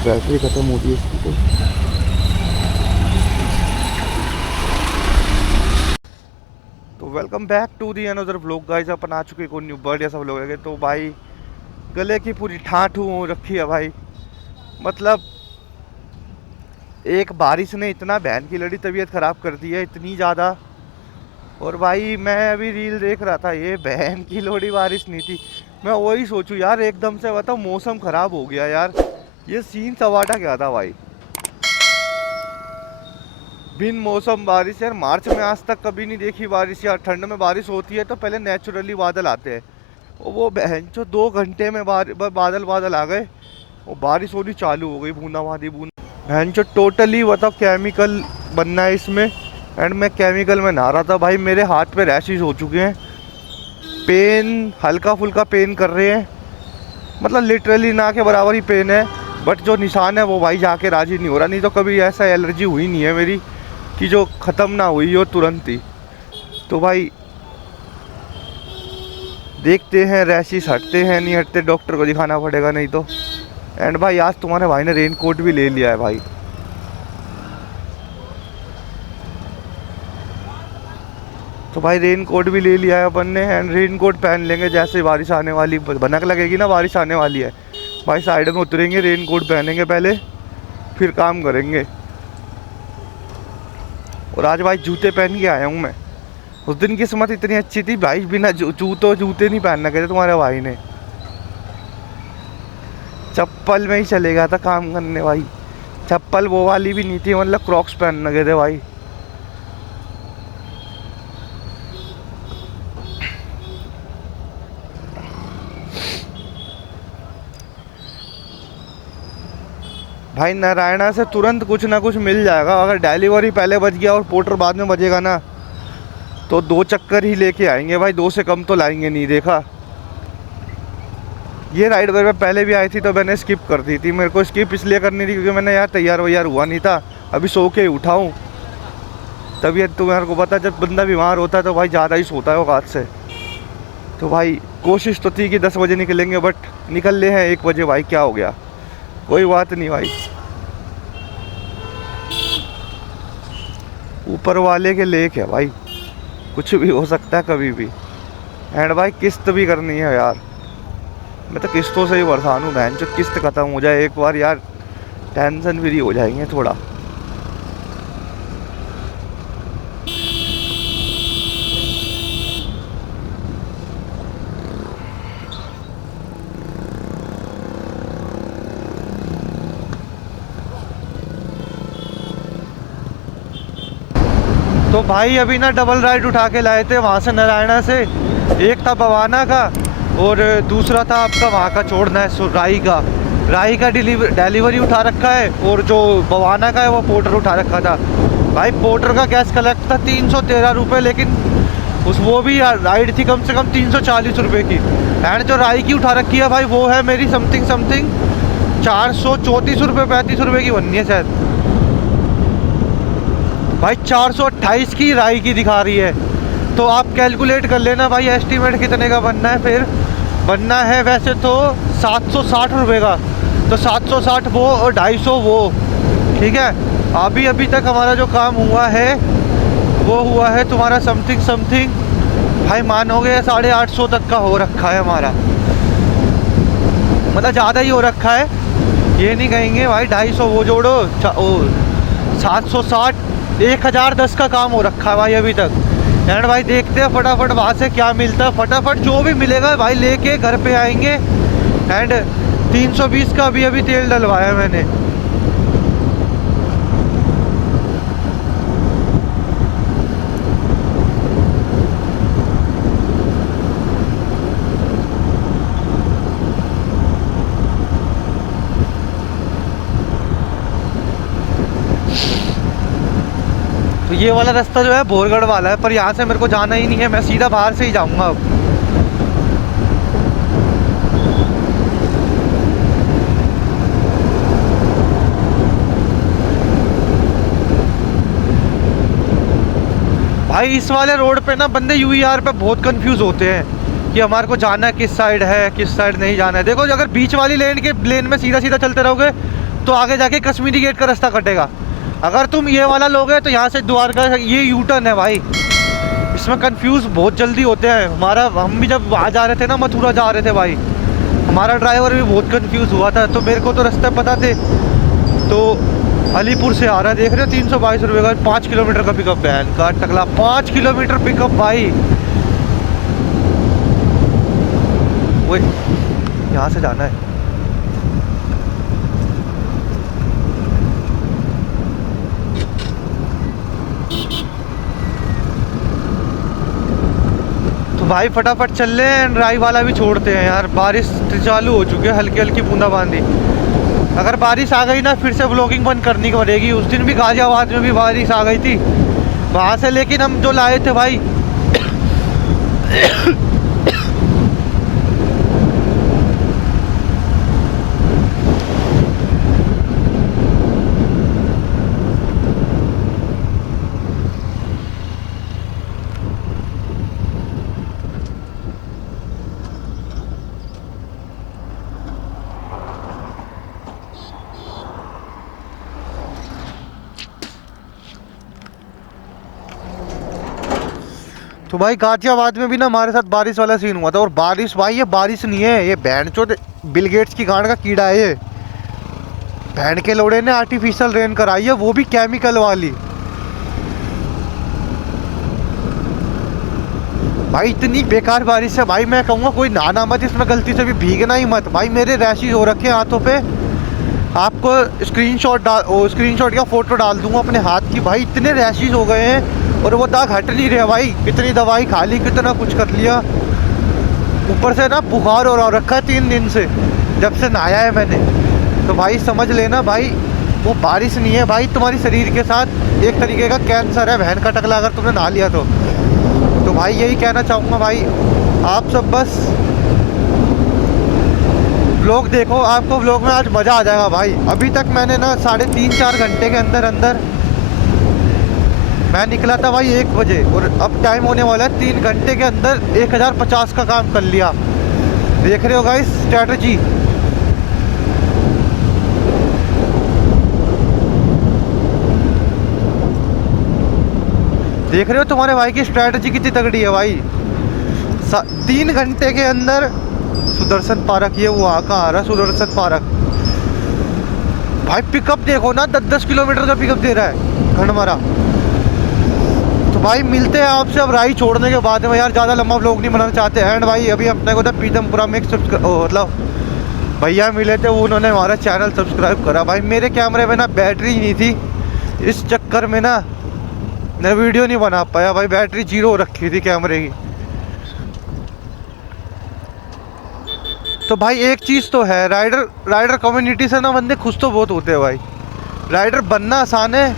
Battery ख़त्म हो गई इसकी तो welcome back to the another vlog guys. अपन आ चुके को न्यू बर्ड सब लोग है तो भाई गले की पूरी ठाठू हो रखी है भाई। मतलब एक बारिश ने इतना बहन की लड़ी तबीयत ख़राब कर दी है इतनी ज़्यादा। और भाई मैं अभी रील देख रहा था, ये बहन की लोड़ी बारिश नहीं थी। मैं वही सोचूं यार, एकदम से बताओ मौसम ख़राब हो गया यार। ये सीन सवाटा क्या था भाई, बिन मौसम बारिश यार। मार्च में आज तक कभी नहीं देखी बारिश यार। ठंड में बारिश होती है तो पहले नेचुरली बादल आते हैं, वो बहन जो 2 घंटे में बादल बादल आ गए, वो बारिश होनी चालू हो गई, बूंदाबांदी बूंद। बहन जो टोटली बताओ केमिकल बनना है इसमें। एंड मैं केमिकल में नहा रहा था भाई, मेरे हाथ पे रैशेज हो चुके हैं, पेन हल्का फुल्का पेन कर रहे हैं, मतलब लिटरली ना के बराबर ही पेन है। बट जो निशान है वो भाई जाके राजी नहीं हो रहा। नहीं तो कभी ऐसा एलर्जी हुई नहीं है मेरी कि जो ख़त्म ना हुई हो तुरंत ही। तो भाई देखते हैं रैशेस हटते हैं नहीं हटते, डॉक्टर को दिखाना पड़ेगा नहीं तो। एंड भाई आज तुम्हारे भाई ने रेन कोट भी ले लिया है भाई। तो भाई रेन कोट भी ले लिया है अपन ने, एंड रेन कोट पहन लेंगे जैसे बारिश आने वाली भनक लगेगी ना, बारिश आने वाली है भाई। साइड में उतरेंगे, रेन कोट पहनेंगे पहले, फिर काम करेंगे। और आज भाई जूते पहन के आया हूँ मैं। उस दिन किस्मत इतनी अच्छी थी भाई, बिना जूते नहीं पहनना कहते तुम्हारे भाई ने, चप्पल में ही चले गया था काम करने भाई। चप्पल वो वाली भी नहीं थी, मतलब क्रॉक्स पहनने गए थे भाई। भाई नारायणा से तुरंत कुछ ना कुछ मिल जाएगा। अगर डिलीवरी पहले बज गया और पोर्टर बाद में बजेगा ना, तो 2 चक्कर ही लेके आएंगे भाई, 2 से कम तो लाएंगे नहीं। देखा ये राइड में पहले भी आई थी तो मैंने स्किप कर दी थी। मेरे को स्किप इसलिए करनी थी क्योंकि मैंने यार तैयार वैयार हुआ नहीं था, अभी सो के उठाऊँ। तबीयत तो मेरे को पता, जब बंदा बीमार होता है तो भाई ज़्यादा ही सोता है औकात से। तो भाई कोशिश तो थी कि 10 बजे निकलेंगे, बट निकल ले हैं 1 बजे भाई, क्या हो गया, कोई बात नहीं भाई, ऊपर वाले के लेक है भाई, कुछ भी हो सकता है कभी भी। एंड भाई किस्त भी करनी है यार, मैं तो किस्तों से ही परेशान हूँ बहन। जो किस्त ख़त्म हो जाए एक बार यार, टेंशन फ्री हो जाएंगे थोड़ा। तो भाई अभी ना डबल राइड उठा के लाए थे वहाँ से नारायणा से। एक था बवाना का और दूसरा था आपका वहाँ का छोड़ना है राई का डिलीवरी उठा रखा है, और जो बवाना का है वो पोर्टर उठा रखा था भाई। पोर्टर का कैश कलेक्ट था 313 रुपये, लेकिन वो भी राइड थी कम से कम 340 रुपये की। एंड जो राई की उठा रखी है भाई, वो है मेरी समथिंग 434 रुपये 35 रुपये की बननी है शायद भाई। 428 की राई की दिखा रही है, तो आप कैलकुलेट कर लेना भाई एस्टीमेट कितने का बनना है। फिर बनना है वैसे तो 760 रुपये का, तो 760 वो और 250 वो, ठीक है। अभी तक हमारा जो काम हुआ है वो हुआ है तुम्हारा समथिंग भाई मानोगे 850 तक का हो रखा है हमारा, मतलब ज़्यादा ही हो रखा है, ये नहीं कहेंगे भाई। 250 वो जोड़ो 760 1010 का काम हो रखा है भाई अभी तक। एंड भाई देखते हैं फटाफट वहाँ से क्या मिलता है, फटाफट जो भी मिलेगा भाई लेके घर पे आएंगे। एंड 320 का अभी तेल डलवाया मैंने। तो ये वाला रास्ता जो है भोरगढ़ वाला है, पर यहाँ से मेरे को जाना ही नहीं है, मैं सीधा बाहर से ही जाऊँगा अब। भाई इस वाले रोड पे ना बंदे यूईआर पे बहुत कंफ्यूज होते हैं कि हमारे को जाना किस साइड है किस साइड नहीं जाना है। देखो अगर बीच वाली लेन में सीधा सीधा चलते रहोगे तो आगे जाके कश्मीरी गेट का रास्ता कटेगा। अगर तुम ये वाला लोगे तो यहाँ से द्वारका ये यू टर्न है भाई। इसमें कंफ्यूज बहुत जल्दी होते हैं। हम भी जब वहाँ जा रहे थे ना, मथुरा जा रहे थे भाई, हमारा ड्राइवर भी बहुत कंफ्यूज हुआ था। तो मेरे को तो रास्ते पता थे। तो अलीपुर से आ रहा है, देख रहे हो 322 रुपये का 5 किलोमीटर का पिकअप। बहन का टकला 5 किलोमीटर पिकअप भाई। वो यहाँ से जाना है। तो भाई फटाफट चल रहे हैं। राई वाला भी छोड़ते हैं यार, बारिश चालू हो चुकी है, हल्की हल्की बूंदाबांदी। अगर बारिश आ गई ना फिर से व्लॉगिंग बंद करनी पड़ेगी। उस दिन भी गाजियाबाद में भी बारिश आ गई थी वहाँ से, लेकिन हम जो लाए थे भाई तो भाई गाजियाबाद में भी ना हमारे साथ बारिश वाला सीन हुआ था। और बारिश भाई, ये बारिश नहीं है, ये बैंड बिल गेट्स की गांड का कीड़ा है ये। बैंड के लोड़े ने आर्टिफिशियल रेन कराई है, वो भी केमिकल वाली। भाई इतनी बेकार बारिश है भाई, मैं कहूँगा कोई नहाना मत इसमें, गलती से भी भीगना ही मत भाई। मेरे रैशेज हो रखे हैं हाथों पे, आपको स्क्रीनशॉट का फोटो डाल दूंगा अपने हाथ की। भाई इतने रैशेज हो गए हैं और वो दाग हट नहीं रहे भाई। कितनी दवाई खा ली, कितना कुछ कर लिया, ऊपर से ना बुखार हो रखा है 3 दिन से, जब से नहाया है मैंने। तो भाई समझ लेना भाई, वो बारिश नहीं है भाई, तुम्हारी शरीर के साथ एक तरीके का कैंसर है बहन का टकला, अगर तुमने नहा लिया तो भाई यही कहना चाहूँगा भाई, आप सब बस व्लॉग देखो, आपको व्लॉग में आज मज़ा आ जाएगा भाई। अभी तक मैंने ना 3.5-4 घंटे के अंदर मैं निकला था भाई 1 बजे, और अब टाइम होने वाला है 3 घंटे के अंदर 1050 का काम कर लिया। देख रहे हो गाइस स्ट्रैटेजी। देख रहे हो तुम्हारे भाई की स्ट्रैटेजी कितनी तगड़ी है भाई। 3 घंटे के अंदर सुदर्शन पार्क, ये वो कहाँ आ रहा सुदर्शन पार्क भाई। पिकअप देखो ना, 10-10 किलोमीटर का पिकअप दे रहा है घंडमारा। तो भाई मिलते हैं आपसे अब राई छोड़ने के बाद में यार, ज़्यादा लंबा व्लॉग नहीं बनाना चाहते। एंड भाई अभी अपने को तो पीतमपुरा में मतलब भैया मिले थे, वो उन्होंने हमारा चैनल सब्सक्राइब करा भाई। मेरे कैमरे में ना बैटरी नहीं थी, इस चक्कर में ना मैं वीडियो नहीं बना पाया भाई, बैटरी 0 रखी थी कैमरे की। तो भाई एक चीज़ तो है, राइडर कम्युनिटी से ना बंदे खुश तो बहुत होते हैं भाई। राइडर बनना आसान है,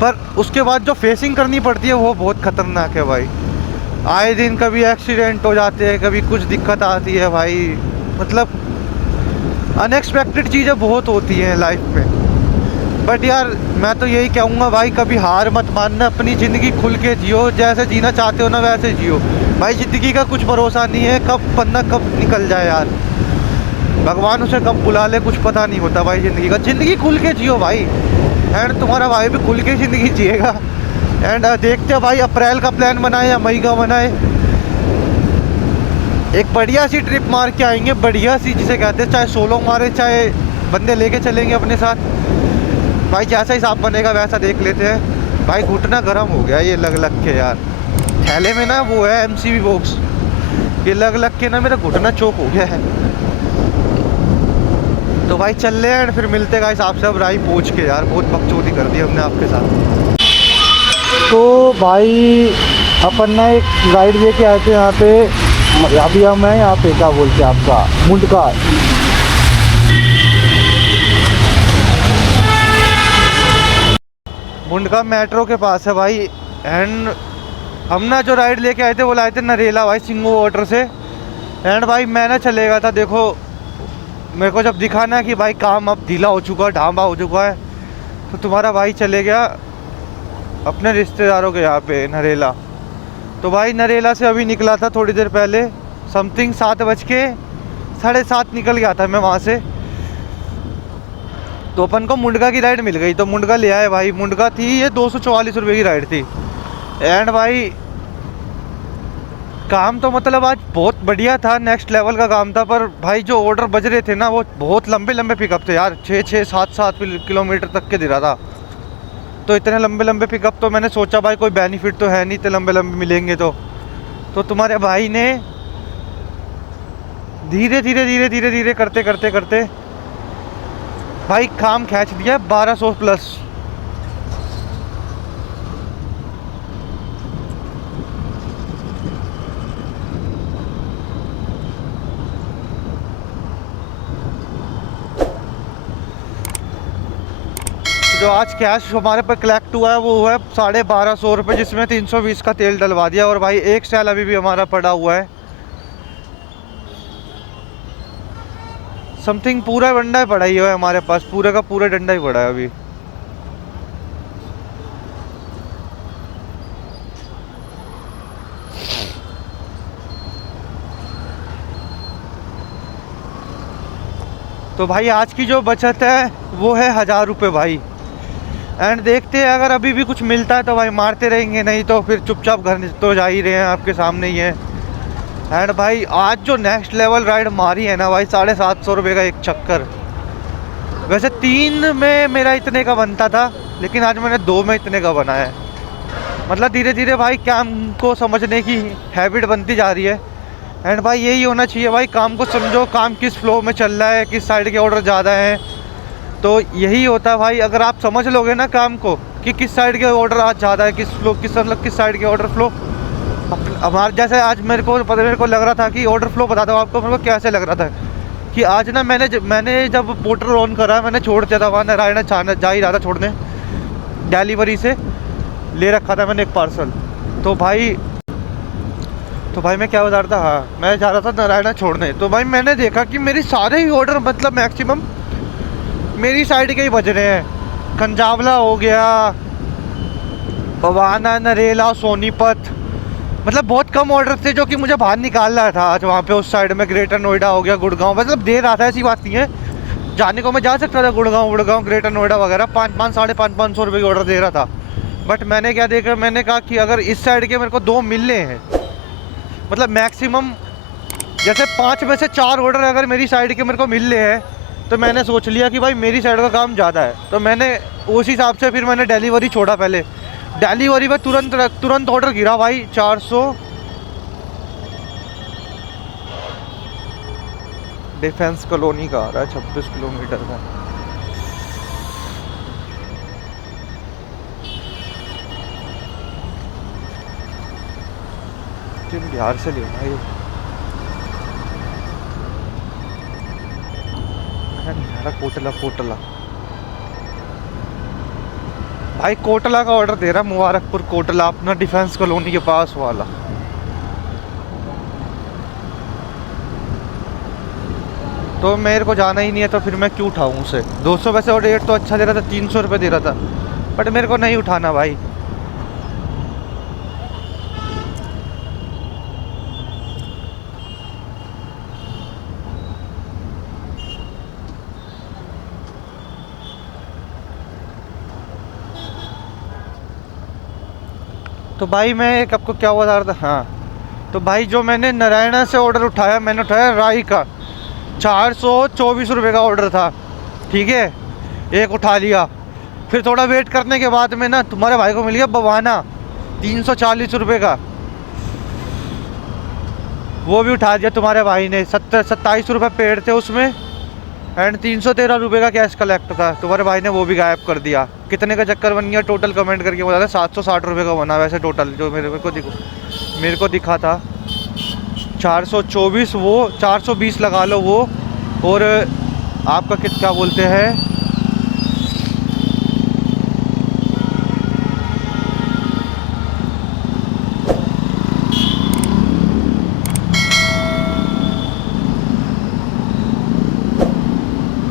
पर उसके बाद जो फेसिंग करनी पड़ती है वो बहुत ख़तरनाक है भाई। आए दिन कभी एक्सीडेंट हो जाते हैं, कभी कुछ दिक्कत आती है भाई, मतलब अनएक्सपेक्टेड चीज़ें बहुत होती हैं लाइफ में। बट यार मैं तो यही कहूँगा भाई, कभी हार मत मानना, अपनी ज़िंदगी खुल के जियो, जैसे जीना चाहते हो ना वैसे जियो भाई। ज़िंदगी का कुछ भरोसा नहीं है, कब बंदा कब निकल जाए यार, भगवान उसे कब बुला ले कुछ पता नहीं होता भाई ज़िंदगी का। ज़िंदगी खुल के जियो भाई, एंड तुम्हारा भाई भी खुल के ज़िंदगी जिएगा। एंड देखते हैं भाई अप्रैल का प्लान बनाए या मई का बनाए, एक बढ़िया सी ट्रिप मार के आएंगे, बढ़िया सी जिसे कहते हैं, चाहे सोलो मारे चाहे बंदे लेके चलेंगे अपने साथ भाई। जैसा हिसाब बनेगा वैसा देख लेते हैं भाई। घुटना गर्म हो गया ये लग के यार, थैले में ना वो है MCV बॉक्स, ये लग के ना मेरा घुटना चोक हो गया है। तो भाई चल रहे हैं, फिर मिलते गाइस आपसे अब राई पहुँच के। यार बहुत बकचोदी कर दी हमने आपके साथ। तो भाई अपन ना एक राइड लेके आए थे यहाँ पे, अभी हम हैं यहाँ पे, क्या बोलते हैं आपका, मुंडका। मुंडका मेट्रो के पास है भाई। एंड हम ना जो राइड लेके आए थे वो लाए थे नरेला भाई, सिंगो वाटर से। एंड भाई मैं ना चलेगा था, देखो मेरे को जब दिखा ना कि भाई काम अब ढीला हो चुका है, ढांबा हो चुका है, तो तुम्हारा भाई चले गया अपने रिश्तेदारों के यहाँ पे नरेला। तो भाई नरेला से अभी निकला था थोड़ी देर पहले, समथिंग 7 बज के 7:30 निकल गया था मैं वहाँ से। तो अपन को मुंडका की राइड मिल गई, तो मुंडका ले आए भाई। मुंडका थी ये 244 रुपये की राइड थी। एंड भाई काम तो मतलब आज बहुत बढ़िया था, नेक्स्ट लेवल का काम था। पर भाई जो ऑर्डर बज रहे थे ना वो बहुत लंबे लंबे पिकअप थे यार, 6-7 किलोमीटर तक के दे रहा था। तो इतने लंबे लंबे पिकअप तो मैंने सोचा भाई कोई बेनिफिट तो है नहीं, इतने लंबे लंबे मिलेंगे। तो तुम्हारे भाई ने धीरे धीरे धीरे धीरे धीरे करते करते करते भाई काम खींच दिया 1200 प्लस। जो आज कैश हमारे पर कलेक्ट हुआ है वो हुआ है 1250 रुपये, जिसमें 320 का तेल डलवा दिया। और भाई एक सेल अभी भी हमारा पड़ा हुआ है, समथिंग पूरा डंडा ही पड़ा ही है हमारे पास, पूरे का पूरा डंडा ही पड़ा है अभी। तो भाई आज की जो बचत है वो है 1000 रुपये भाई। एंड देखते हैं अगर अभी भी कुछ मिलता है तो भाई मारते रहेंगे, नहीं तो फिर चुपचाप घर तो जा ही रहे हैं, आपके सामने ही है। एंड भाई आज जो नेक्स्ट लेवल राइड मारी है ना भाई, 750 रुपये का एक चक्कर। वैसे 3 में मेरा इतने का बनता था, लेकिन आज मैंने 2 में इतने का बनाया है। मतलब धीरे धीरे भाई काम को समझने की हैबिट बनती जा रही है। एंड भाई यही होना चाहिए भाई, काम को समझो, काम किस फ्लो में चल रहा है, किस साइड के ऑर्डर ज़्यादा हैं। तो यही होता है भाई, अगर आप समझ लोगे ना काम को कि किस साइड के ऑर्डर आज ज़्यादा है, किस फ्लो किस मतलब किस साइड के ऑर्डर फ्लो। हमारे जैसे आज मेरे को लग रहा था कि ऑर्डर फ्लो बताता हूँ आपको मेरे को कैसे लग रहा था कि आज ना मैंने जब पोर्टर ऑन करा, मैंने छोड़ दिया था वहाँ, नारायण जा ही रहा था छोड़ने, डिलीवरी से ले रखा था मैंने एक पार्सल। तो भाई मैं क्या बता रहा था, हाँ मैं जा रहा था नारायण छोड़ने। तो भाई मैंने देखा कि मेरी सारे ही ऑर्डर मतलब मैक्सिमम मेरी साइड के ही बज रहे हैं। कंजावला हो गया, बवाना, नरेला, सोनीपत, मतलब बहुत कम ऑर्डर थे जो कि मुझे बाहर निकालना था आज वहाँ पे उस साइड में। ग्रेटर नोएडा हो गया, गुड़गांव, मतलब दे रहा था, ऐसी बात नहीं है, जाने को मैं जा सकता था गुड़गांव ग्रेटर नोएडा वगैरह। 500-550 रुपये की ऑर्डर दे रहा था। बट मैंने क्या देखा, मैंने कहा कि अगर इस साइड के मेरे को 2 मिलने हैं, मतलब मैक्सिमम जैसे 5 में से 4 ऑर्डर अगर मेरी साइड के मेरे को मिल रहे हैं, तो मैंने सोच लिया कि भाई मेरी साइड का काम ज़्यादा है। तो मैंने उस हिसाब से फिर मैंने डिलीवरी छोड़ा। पहले डिलीवरी में तुरंत ऑर्डर गिरा भाई 400। डिफेंस कॉलोनी का आ रहा है 26 किलोमीटर का। बिहार से ले भाई, कोटला भाई, कोटला का ऑर्डर दे रहा, मुबारकपुर कोटला, अपना डिफेंस कॉलोनी के पास वाला। तो मेरे को जाना ही नहीं है, तो फिर मैं क्यों उठाऊँ उसे। 200 वैसे और रेट तो अच्छा दे रहा था, 300 रुपये दे रहा था, बट मेरे को नहीं उठाना भाई। तो भाई मैं एक आपको क्या बता रहा था, हाँ तो भाई जो मैंने नारायणा से ऑर्डर उठाया, मैंने उठाया राई का, 424 रुपये का ऑर्डर था, ठीक है, एक उठा लिया। फिर थोड़ा वेट करने के बाद में ना तुम्हारे भाई को मिल गया बवाना 340 रुपये का, वो भी उठा दिया तुम्हारे भाई ने। 27 रुपये पेड थे उसमें, एंड 313 रुपये का कैश कलेक्ट था, तुम्हारे भाई ने वो भी गायब कर दिया। कितने का चक्कर बन गया टोटल, कमेंट करके बता दें। 760 रुपये का बना वैसे टोटल, जो मेरे को दिखा था 424, वो 420 लगा लो वो, और आपका क्या बोलते हैं,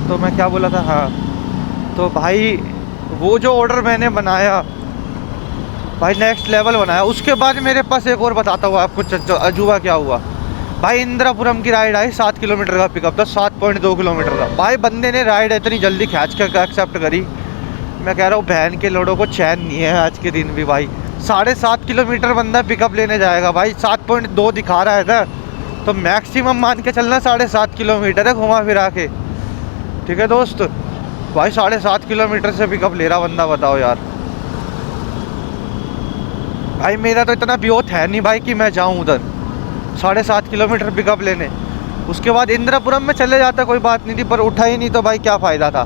तो मैं क्या बोला था, हाँ तो भाई वो जो ऑर्डर मैंने बनाया भाई, नेक्स्ट लेवल बनाया। उसके बाद मेरे पास एक और बताता हूँ आपको अजूबा क्या हुआ। भाई इंदिरापुरम की राइड आई 7 किलोमीटर का पिकअप था, 7.2 किलोमीटर का। भाई बंदे ने राइड इतनी जल्दी खींच कर एक्सेप्ट करी, मैं कह रहा हूँ बहन के लोड़ों को चैन नहीं है आज के दिन भी। भाई 7.5 किलोमीटर बंदा पिकअप लेने जाएगा, भाई 7.2 दिखा रहा है था, तो मैक्सिमम मान के चलना 7.5 किलोमीटर है घुमा फिरा के। ठीक है दोस्त, भाई 7.5 किलोमीटर से पिकअप ले रहा बंदा, बताओ यार। भाई मेरा तो इतना ब्योत है नहीं भाई कि मैं जाऊँ उधर 7.5 किलोमीटर पिकअप लेने। उसके बाद इंदिरापुरम में चले जाता, कोई बात नहीं थी, पर उठा ही नहीं तो भाई क्या फ़ायदा था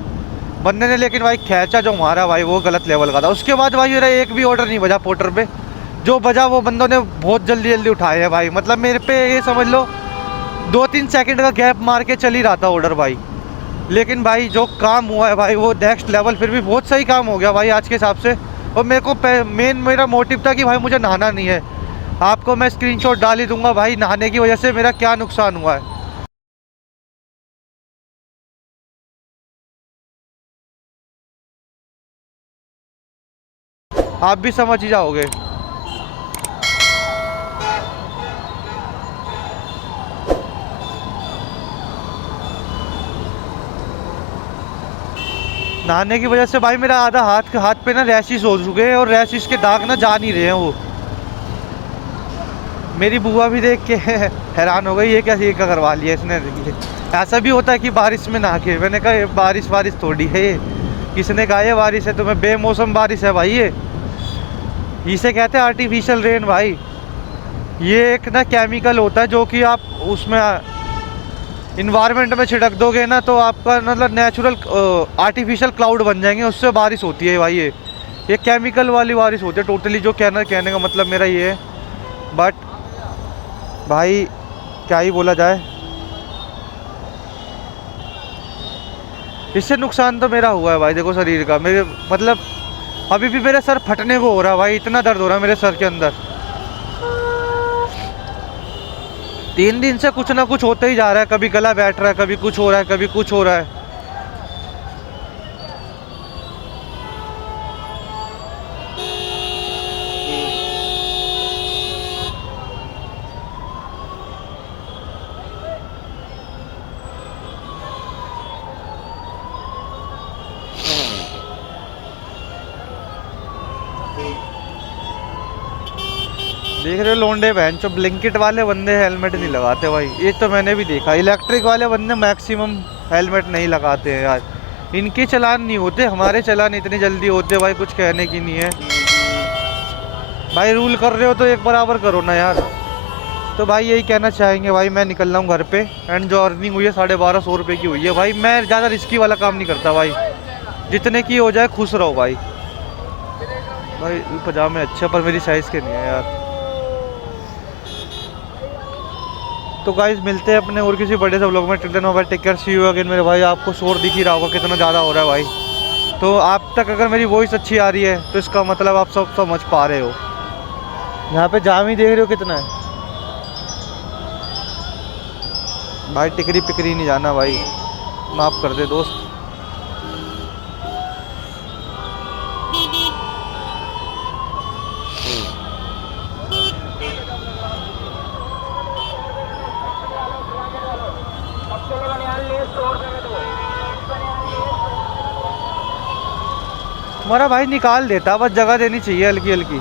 बंदे ने। लेकिन भाई खैचा जो मारा भाई वो गलत लेवल का था। उसके बाद भाई मेरा एक भी ऑर्डर नहीं बजा पोर्टर पे, जो बजा वो बंदों ने बहुत जल्दी जल्दी उठाए हैं भाई। मतलब मेरे पे ये समझ लो 2-3 सेकंड का गैप मार के चल ही रहा था ऑर्डर भाई। लेकिन भाई जो काम हुआ है भाई वो नेक्स्ट लेवल, फिर भी बहुत सही काम हो गया भाई आज के हिसाब से। और मेरे को मेन मेरा मोटिव था कि भाई मुझे नहाना नहीं है। आपको मैं स्क्रीनशॉट डाल ही दूंगा भाई नहाने की वजह से मेरा क्या नुकसान हुआ है। आप भी समझ ही जाओगे। नहाने की वजह से भाई मेरा आधा हाथ पे ना रैशिस हो चुके हैं, और रैशिस के दाग ना जा नहीं रहे हैं वो। मेरी बुआ भी देख के हैरान हो गई, ये क्या करवा लिया इसने। ऐसा भी होता है कि बारिश में नहा के, मैंने कहा बारिश थोड़ी है ये। किसने कहा ये बारिश है तुम्हें, बेमौसम बारिश है भाई ये। इसे कहते हैं आर्टिफिशियल रेन भाई। ये एक ना केमिकल होता है जो कि आप उसमें इन्वायरमेंट में छिड़क दोगे ना तो आपका मतलब नेचुरल आर्टिफिशियल क्लाउड बन जाएंगे, उससे बारिश होती है भाई। ये केमिकल वाली बारिश होती है टोटली, जो कहने का मतलब मेरा ये है। बट भाई क्या ही बोला जाए, इससे नुकसान तो मेरा हुआ है भाई। देखो शरीर का, मेरे मतलब अभी भी मेरा सर फटने को हो रहा है भाई, इतना दर्द हो रहा है मेरे सर के अंदर। 3 दिन से कुछ ना कुछ होता ही जा रहा है, कभी गला बैठ रहा है, कभी कुछ हो रहा है, कभी कुछ हो रहा है। देख रहे हो लोंडे बहन जो ब्लैंकेट वाले बंदे हेलमेट नहीं लगाते भाई, ये तो मैंने भी देखा। इलेक्ट्रिक वाले बंदे मैक्सिमम हेलमेट नहीं लगाते हैं यार। इनके चालान नहीं होते, हमारे चालान इतनी जल्दी होते भाई, कुछ कहने की नहीं है भाई। रूल कर रहे हो तो एक बराबर करो ना यार। तो भाई यही कहना चाहेंगे भाई। मैं निकल रहा हूँ घर पे, एंड जो अर्निंग हुई है 1250 रुपये की हुई है भाई। मैं ज़्यादा रिस्की वाला काम नहीं करता भाई, जितने की हो जाए खुश रहो भाई। भाई पजामे अच्छे पर मेरी साइज़ के नहीं है यार। तो गाइस मिलते हैं अपने और किसी बड़े से व्लॉग में। Till then bye, take care, see you again. मेरे भाई आपको शोर दिख ही रहा होगा कितना ज़्यादा हो रहा है भाई। तो आप तक अगर मेरी वॉइस अच्छी आ रही है तो इसका मतलब आप सब समझ पा रहे हो। यहाँ पे जाम ही देख रहे हो कितना है भाई। टिकरी पिकरी नहीं जाना भाई, माफ़ कर दे दोस्त। तुम्हारा भाई निकाल देता, बस जगह देनी चाहिए हल्की हल्की।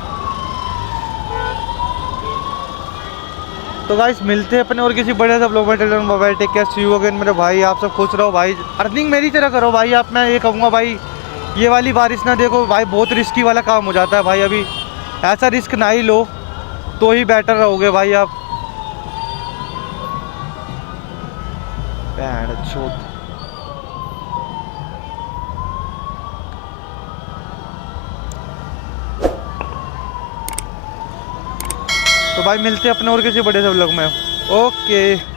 तो गाइस मिलते हैं अपने और किसी बड़े से व्लॉग में। Mobile take care, see you again. मेरे भाई आप सब खुश रहो भाई, अर्निंग मेरी तरह करो भाई आप। मैं ये कहूँगा भाई, ये वाली बारिश ना देखो भाई, बहुत रिस्की वाला काम हो जाता है भाई। अभी ऐसा रिस्क ना ही लो तो ही बेटर रहोगे भाई आप। तो भाई मिलते हैं अपने और किसी बड़े से व्लॉग में। ओके।